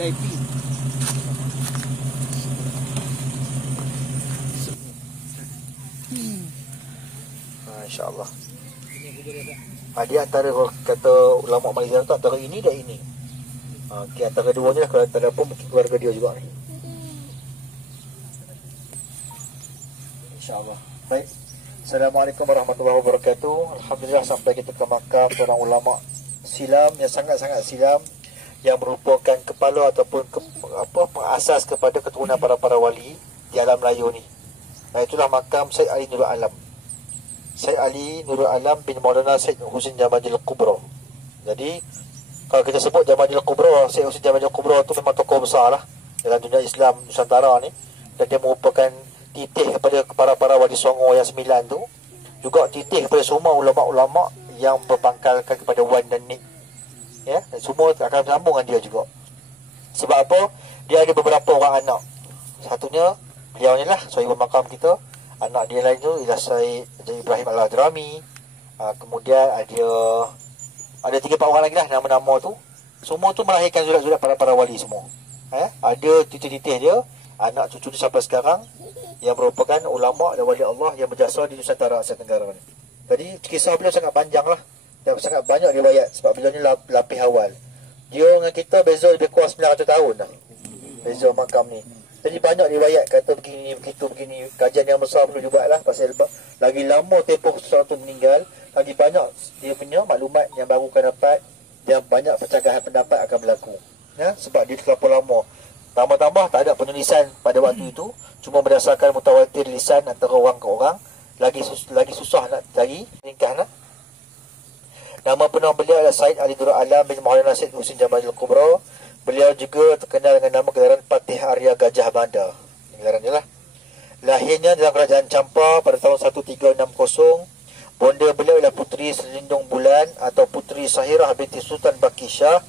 VIP. InsyaAllah. Dia antara kata ulama Malaysia tu antara ini dan ini. Antara duanya lah. Kalau tak ada pun mungkin keluarga dia juga ni. InsyaAllah. Baik. Assalamualaikum warahmatullahi wabarakatuh. Alhamdulillah sampai kita ke makam seorang ulama silam yang sangat-sangat silam, yang merupakan kepala ataupun pengasas kepada keturunan para wali di alam Melayu ni. Nah, itulah makam Syed Ali Nurul Alam. Syed Ali Nurul Alam bin Maulana Syed Husin Jamanil Kubra. Jadi kalau kita sebut Jamanil Kubra, Syed Husin Jamanil Kubra tu memang tokoh besar lah dalam dunia Islam Nusantara ni, dan dia merupakan titih kepada para wali songo yang 9 tu, juga titih kepada semua ulama-ulama yang berpangkalkan kepada Wan dan Nik, ya, dan semua akan bersambung dengan dia juga. Sebab apa? Dia ada beberapa orang anak. Satunya beliau ni lah sahibul makam kita. Anak dia lain tu ialah Syed Ibrahim Al-Hadrami. Kemudian ada 3-4 orang lagi lah nama-nama tu. Semua tu melahirkan zulat-zulat para wali semua. Ada titih-titih dia, anak cucu dia sampai sekarang, yang merupakan ulama dan wali Allah yang berjasa di Nusantara Asia Tenggara ni. Jadi kisah beliau sangat panjang lah, dan sangat banyak riwayat. Sebab beliau ni lapis awal. Dia dengan kita beza lebih kurang 900 tahun dah, beza makam ni. Jadi banyak riwayat kata begini, begitu, begini. Kajian yang besar perlu dibuat lah. Pasal lagi lama tempoh seseorang tu meninggal, lagi banyak dia punya maklumat yang baru akan dapat, dan banyak percakapan pendapat akan berlaku, ya? Sebab dia terlalu lama. Tambah-tambah tak ada penulisan pada waktu itu, cuma berdasarkan mutawatir lisan antara orang ke orang. Lagi susah nak cari ringkas lah. Nama penuh beliau adalah Syed Ali Nurul Alam bin Maulana Syed Husin Jamanil Kubra. Beliau juga terkenal dengan nama gelaran Patih Arya Gajah Mada. Gelaran dia lah. Lahirnya dalam kerajaan Champa pada tahun 1360. Bonda beliau ialah Puteri Selindung Bulan atau Puteri Sahirah binti Sultan Bakisha.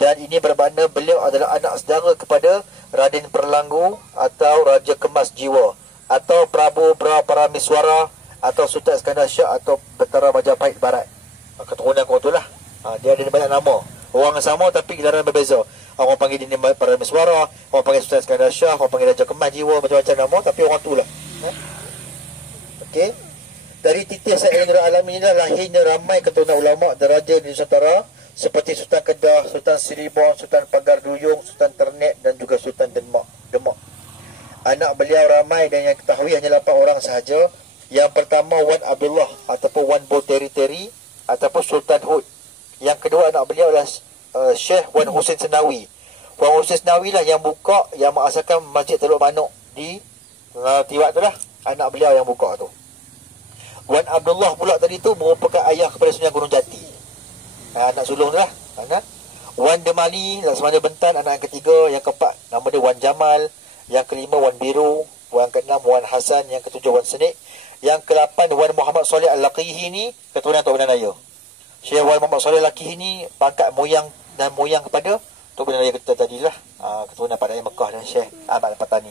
Dan ini bermakna beliau adalah anak saudara kepada Raden Perlanggu atau Raja Kemas Jiwa, atau Prabu Paramiswara, atau Sultan Iskandar Shah, atau Betara Majapahit Barat. Keturunan kau tu lah. Dia ada banyak nama. Orang sama tapi gelaran berbeza. Orang panggil dia Paramiswara, orang panggil Sultan Iskandar Shah, orang panggil Raja Kemas Jiwa, macam-macam nama, tapi orang tu lah. Okey. Dari titih Syed Ali Nurul Alam inilah lahirnya ramai keturunan ulama deraja di Nusantara, seperti Sultan Kedah, Sultan Siribon, Sultan Pagar Duyung, Sultan Ternet, dan juga Sultan Demak. Anak beliau ramai dan yang ketahui hanya 8 orang sahaja. Yang pertama Wan Abdullah ataupun Wan Boteri ataupun Sultan Hud. Yang kedua anak beliau adalah Syekh Wan Husin Senawi. Wan Husin Senawi lah yang mengasalkan Masjid Teluk Manuk di Tiwak tu lah. Anak beliau yang buka tu. Wan Abdullah pula tadi tu merupakan ayah kepada Sunan Gunung Jati. Anak sulung tu lah. Wan Demali, Laksamana Bentan, anak yang ketiga. Yang keempat nama dia Wan Jamal. Yang kelima Wan Biru. Yang keenam Wan Hasan. Yang ketujuh Wan Senik. Yang ke-8 Wan Muhammad Soleh Al-Laqihi ni keturunan Tok Benan Raya. Syekh Wan Muhammad Soleh Al-Laqihi ni pangkat moyang dan moyang kepada Tok Benan Raya kita tadilah, keturunan pada Mekah dan Syekh Ahmad Al-Patani.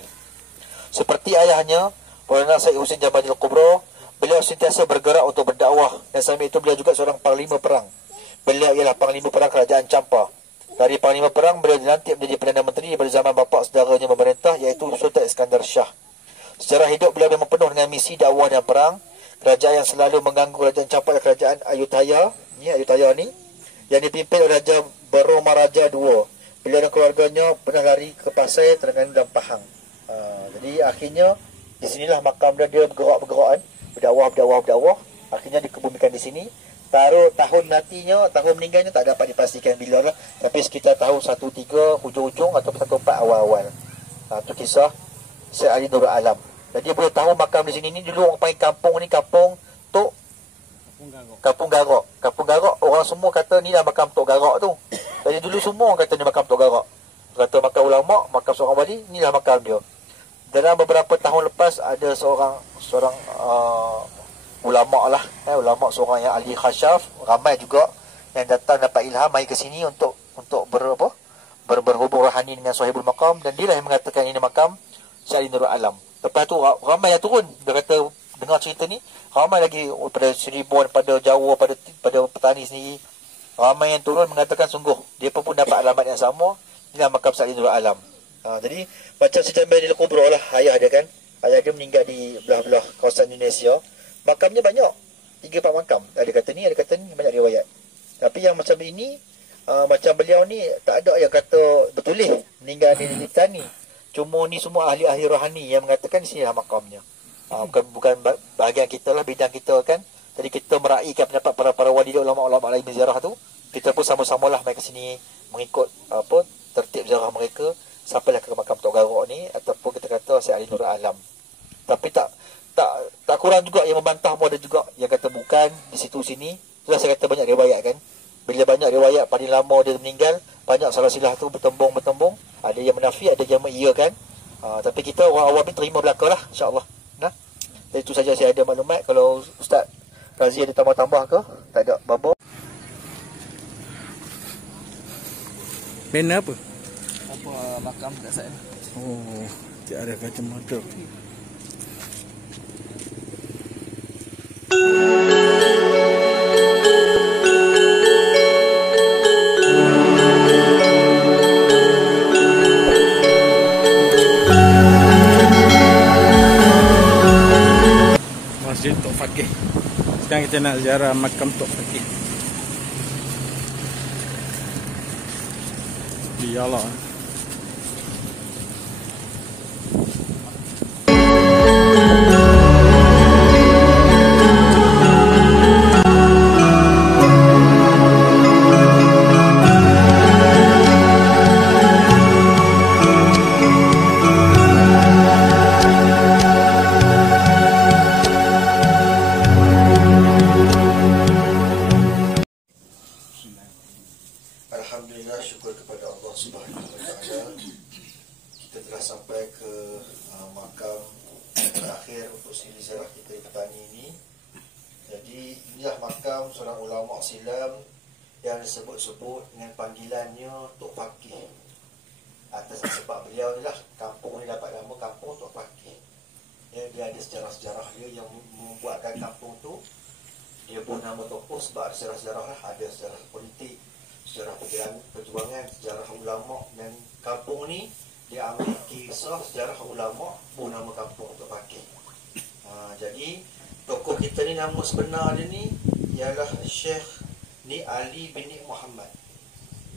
Seperti ayahnya Maulana Syed Husin Jamanil Kubra, beliau sentiasa bergerak untuk berdakwah, dan sambil itu beliau juga seorang panglima perang. Beliau ialah panglima perang kerajaan Champa. Dari panglima perang beliau dilantik menjadi Perdana Menteri pada zaman bapa saudaranya memerintah, iaitu Sultan Iskandar Shah. Sejarah hidup beliau memang penuh dengan misi dakwah dan perang. Kerajaan yang selalu mengganggu kerajaan Champa adalah kerajaan Ayutthaya. Ayutthaya ni yang dipimpin oleh Raja Baromaraja II. Beliau dan keluarganya pernah lari ke Pasai, Terengganu dan Pahang. Jadi akhirnya di sinilah makam dia bergerak-bergerak, berdakwah. Akhirnya dikebumikan di sini. Taruh tahun matinya, tahun meninggalnya tak dapat dipastikan bila lah. Tapi sekitar tahun 13 hujung-hujung atau 14 awal-awal. Itu kisah Syed Ali Nurul Alam. Jadi boleh tahu makam di sini ni dulu orang panggil kampung ni Kampung Tok Garak. Kampung Garak orang semua kata ni lah makam Tok Garak tu. Jadi dulu semua orang kata ni makam Tok Garak. Kata makam ulama, makam seorang wali, ni lah makam dia. Dalam beberapa tahun lepas ada seorang ulama lah, ulama seorang yang ahli khasyaf, ramai juga yang datang dapat ilham mai ke sini untuk berhubung rohani dengan sahibul makam, dan dia lah yang mengatakan ini makam Syed Ali Nurul Alam. Lepas tu ramai yang turun, dia kata dengar cerita ni, ramai lagi pada Seribon, pada Jawa, pada petani sendiri, ramai yang turun mengatakan sungguh dia pun dapat alamat yang sama, dengan makam Said Nurul Alam. Jadi macam Siti Nurul Kubra lah, ayah dia kan. Ayah dia meninggal di belah-belah kawasan Indonesia. Makamnya banyak. 3-4 makam. Ada kata ni, banyak riwayat. Tapi yang macam ini, macam beliau ni tak ada yang kata betulih meninggal di Litan ni. Cuma ni semua ahli-ahli rohani yang mengatakan sini lah makamnya. Bukan bahagian kita lah, bidang kita kan. Jadi kita meraihkan pendapat para wali dan ulama-ulama lain berziarah tu. Kita pun sama-samalah mai ke sini mengikut tertib ziarah mereka sampailah ke makam Tok Garuk ni, ataupun kita kata Syekh Ali Nurul Alam. Tapi tak kurang juga yang membantah pun ada juga yang kata bukan di situ sini. Itulah saya kata banyak riwayat kan. Bila banyak riwayat paling lama dia meninggal, banyak salah-silah tu bertembung. Ada yang menafi, ada yang mengiyakan. Tapi kita orang awam ni terima belaka lah, insya-Allah. Nah. Jadi itu saja saya ada maklumat. Kalau Ustaz Razi ada tambah-tambah ke? Tak ada, babo. Benda apa? Makam kat sana. Oh, tak ada kacamata. Masjid Tok Fakih. Sekarang kita nak ziarah makam Tok Fakih. Iyalah. Alhamdulillah, syukur kepada Allah Subhanahu Wa Taala. Kita telah sampai ke makam terakhir untuk siri ziarah kita di petani ini. Jadi inilah makam seorang ulama silam yang disebut-sebut dengan panggilannya Tok Fakih. Atas sebab beliau inilah kampung ni dapat nama kampung Tok Fakih. Dia ada sejarah-sejarah dia yang membuatkan kampung tu dia pun nama tokoh sebab sejarah-sejarah lah. Ada sejarah politik, sejarah perjuangan, sejarah ulama, dan kampung ni dia ambil kisah sejarah ulama pun nama kampung Tok Fakih. Jadi tokoh kita ni nama sebenar dia ni ialah Syekh ni Ali bin Muhammad.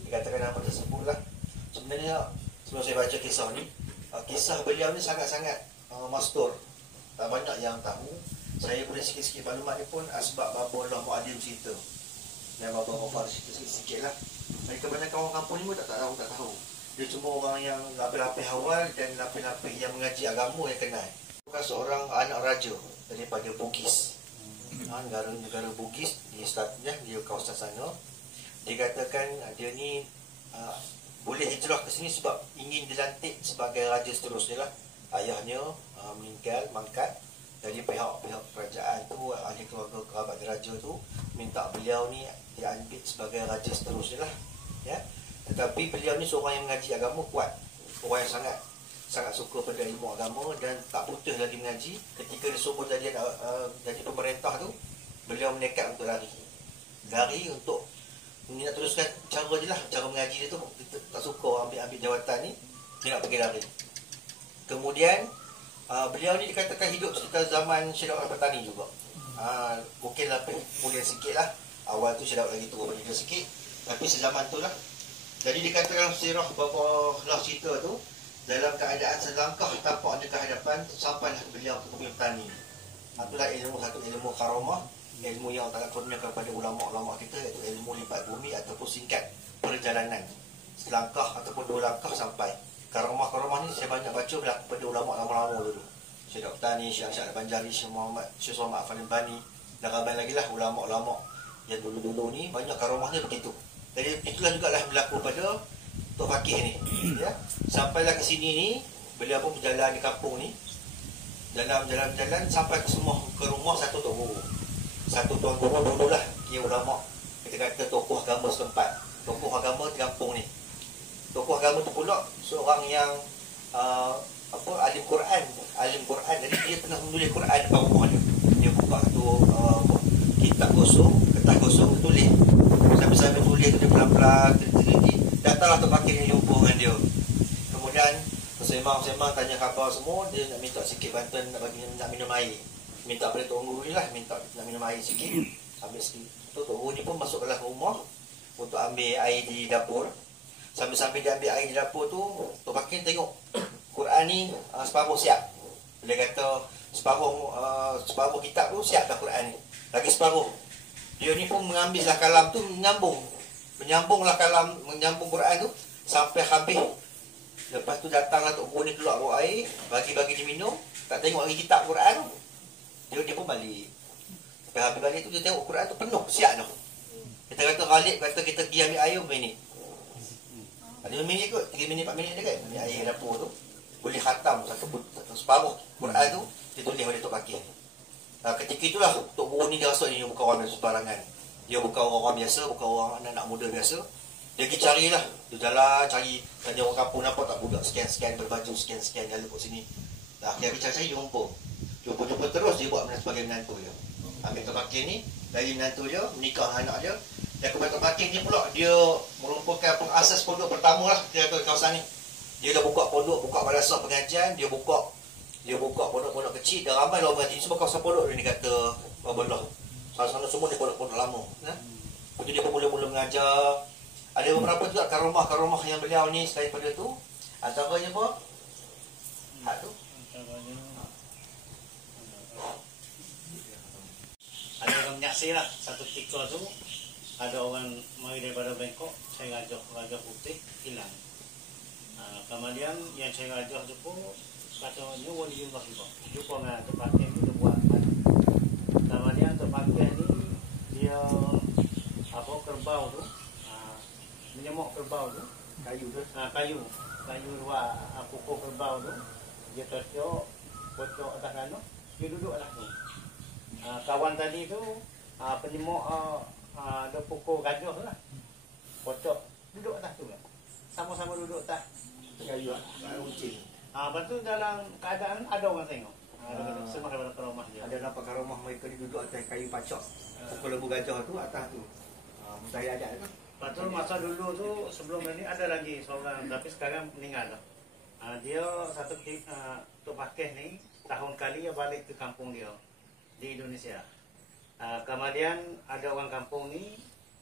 Dikatakan nama tersebut lah. Sebenarnya sebelum saya baca kisah ni, kisah beliau ni sangat-sangat mastur. Tak banyak yang tahu. Saya boleh sikit-sikit maklumat ni pun sebab Bapa Allah Mu'adim cerita. Dan Bapa Ghaffar cerita sikit-sikit lah. Jadi kebanyakan orang kampung ni pun tak tahu. Dia cuma orang yang lapis-lapis awal dan lapis-lapis yang mengaji agama yang kenal. Bukan seorang anak raja daripada Bugis. Negara Bugis di kawasan sana. Dia katakan dia ni boleh hijrah ke sini sebab ingin dilantik sebagai raja seterusnya lah. Ayahnya meninggal, mangkat. Jadi pihak kerajaan tu, ahli keluarga kerabat raja tu minta beliau ni diambil sebagai raja seterusnya lah. Ya. Tetapi beliau ni seorang yang mengaji agama kuat. Orang yang sangat suka pada ilmu agama dan tak putus lagi mengaji. Ketika disuruh jadi pemerintah tu, beliau menekat untuk lari untuk ni nak teruskan cara je lah, cara mengaji dia tu. Dia tak suka ambil jawatan ni, dia nak pergi lari. Kemudian beliau ni dikatakan hidup sekitar zaman Syekh Daud Al-Batani juga. Mungkin lebih mulia sikit lah. Awal tu Syekh Daud lagi tua pada dia sikit, tapi sezaman tu lah. Jadi dikatakan sirah Bapa lah cerita tu, dalam keadaan selangkah tapak ada kehadapan, sampailah beliau ke bumi petani. Itulah satu ilmu karamah, ilmu yang tak kurniakan kepada ulama-ulama kita, iaitu ilmu lipat bumi ataupun singkat perjalanan. Selangkah ataupun 2 langkah sampai. Karamah-karamah ni saya banyak baca berlaku pada ulama-ulama dulu. Syekh Daud Tani, Syekh Asyad Al-Banjari, Syekh Muhammad Afan Al-Bani, dan ramai lagi lah ulama-ulama yang dulu-dulu ni banyak karamahnya begitu. Jadi itulah juga lah berlaku pada Tok Fakih ni. Ya. Sampailah ke sini ni, beliau pun berjalan di kampung ni. Dalam jalan-jalan sampai ke rumah satu tok guru. Satu tuan guru dululah dia ulama. Kita kata tokoh agama setempat. Tokoh agama di kampung ni. Tokoh agama tu pula seorang yang alim Quran. Jadi dia tengah menulis Quran depan rumah dia. Dia buka tu kitab kosong, kertas kosong, tulis. Sambil-sambil tulis tu dia pelan-pelan teliti. datanglah Tok Pakir ni jumpa dengan dia. Kemudian sembang-sembang tanya khabar semua, dia nak minta sikit bantuan nak minum air. Minta pada Tok Guru ni lah, minta nak minum air sikit. Habis tu Tok Guru ni pun masuk ke dalam rumah untuk ambil air di dapur. Sambil-sambil dia ambil air di dapur tu, Tok Pakir tengok Quran ni separuh siap. Dia kata separuh kitab tu siap dah Quran ni. Lagi separuh. Dia ni pun mengambillah kalam tu, menyambunglah kalam, menyambung Quran tu sampai habis. Lepas tu datanglah Tok Guru ni keluar bawa air, bagi-bagi dia minum, tak tengok lagi kitab Quran tu. Dia pun balik. Lepas habis balik tu dia tengok Quran tu penuh, siap tu. Kita kata Khalid kata kita pergi ambil air minit. Ada 5 minit kot, 3 minit 4 minit je kan. Ambil air dapur tu. Boleh khatam satu separuh Quran tu ditulis oleh Tok Pakir. Ketika itulah Tok Guru ni dia rasa dia bukan orang biasa sembarangan. Dia bukan orang biasa, bukan orang anak muda biasa. Dia pergi carilah. Dia jalan cari tanya orang kampung nampak tak budak sekian-sekian berbaju sekian-sekian jalan kat sini. Akhirnya cari jumpa. Jumpa terus dia buat sebagai menantu dia. Ambil Tok Pakir ni dari menantu dia, menikah anak dia. Dan kepada Tok Pakir ni pula dia merupakan pengasas pondok pertama lah di kawasan ni. Dia dah buka pondok, buka madrasah pengajian, dia buka pondok-pondok kecil, dah ramai orang mengaji. Semua kawasan pondok dia kata orang belah. Salah-salah semua dia pondok-pondok lama. Lepas tu dia pun mula-mula mengajar. Ada beberapa juga karomah yang beliau ni selain pada tu. Antaranya apa? Hak tu. Ada orang menyaksikan lah. Satu ketika tu ada orang mari daripada Bangkok, saya gajah putih hilang. Kemudian yang saya gajah tu pun katanya waliullah juga. Jumpa dengan Tok Pakir ni dia buat. Kemudian Tok Pakir ni dia kerbau tu, menyemok kerbau tu, kayu luar pokok kerbau tu, dia pocok atas sana, dia duduk atas tu. Kawan tadi tu penyemok ada pokok gajah tu lah, pocok duduk atas tu lah, sama-sama duduk atas kayu uncing. Lepas tu dalam keadaan ada orang tengok. Semua daripada rumah dia. Ada nampak rumah mereka ni duduk atas kayu pacok. Pokok lembu gajah tu atas tu. Mustahil ada tu. Lepas tu masa dulu tu sebelum ini ada lagi seorang tapi sekarang meninggal dah. Dia satu Tok Pakir ni tahun kali dia balik ke kampung dia di Indonesia. Kemudian ada orang kampung ni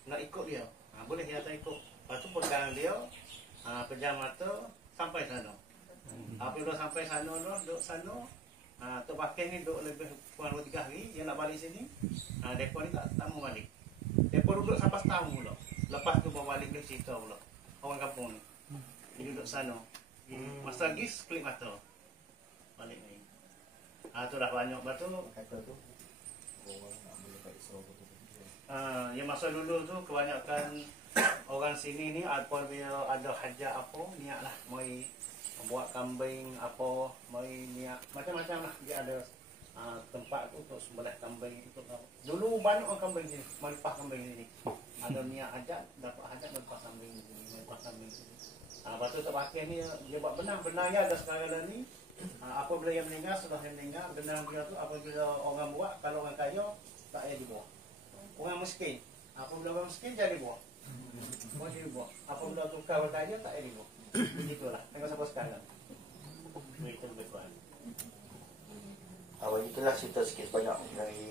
nak ikut dia. Boleh dia tak ikut. Lepas tu pegang dia pejam mata sampai sana. Apabila sampai sana duduk sana, Tok Pakir ni duduk lebih kurang 2-3 hari, dia nak balik sini. Depa ni tak mau balik. Depa duduk sampai setahun pula. Lepas tu bawa balik dia cerita pula. Orang kampung ni. Dia duduk sana. Masa lagi sekelip mata. Balik lagi. Tu dah banyak batu. Kata tu orang nak boleh tak risau betul-betul. Yang masa dulu tu kebanyakan orang sini ni apabila ada hajat apa, niatlah mai buat kambing apa, mai niat macam-macam lah. Dia ada tempat tu untuk sembelih kambing itu. Dulu banyak orang kambing sini, melepas kambing sini. Ada niat hajat, dapat hajat melepas kambing sini, melepas kambing sini. Lepas tu Tok Pakir ni dia buat benar ya ada sekarang ni. Apabila yang meninggal, sudah yang meninggal, benar dia tu apabila orang buat, kalau orang kaya tak payah dibuat. Orang miskin, apabila orang miskin jadi buat. Boleh dibuat. Apabila tukar orang kaya tak payah dibuat. Begitulah. Tengok sampai sekarang. Begitu lebih kurang. Awal itulah cerita sikit banyak dari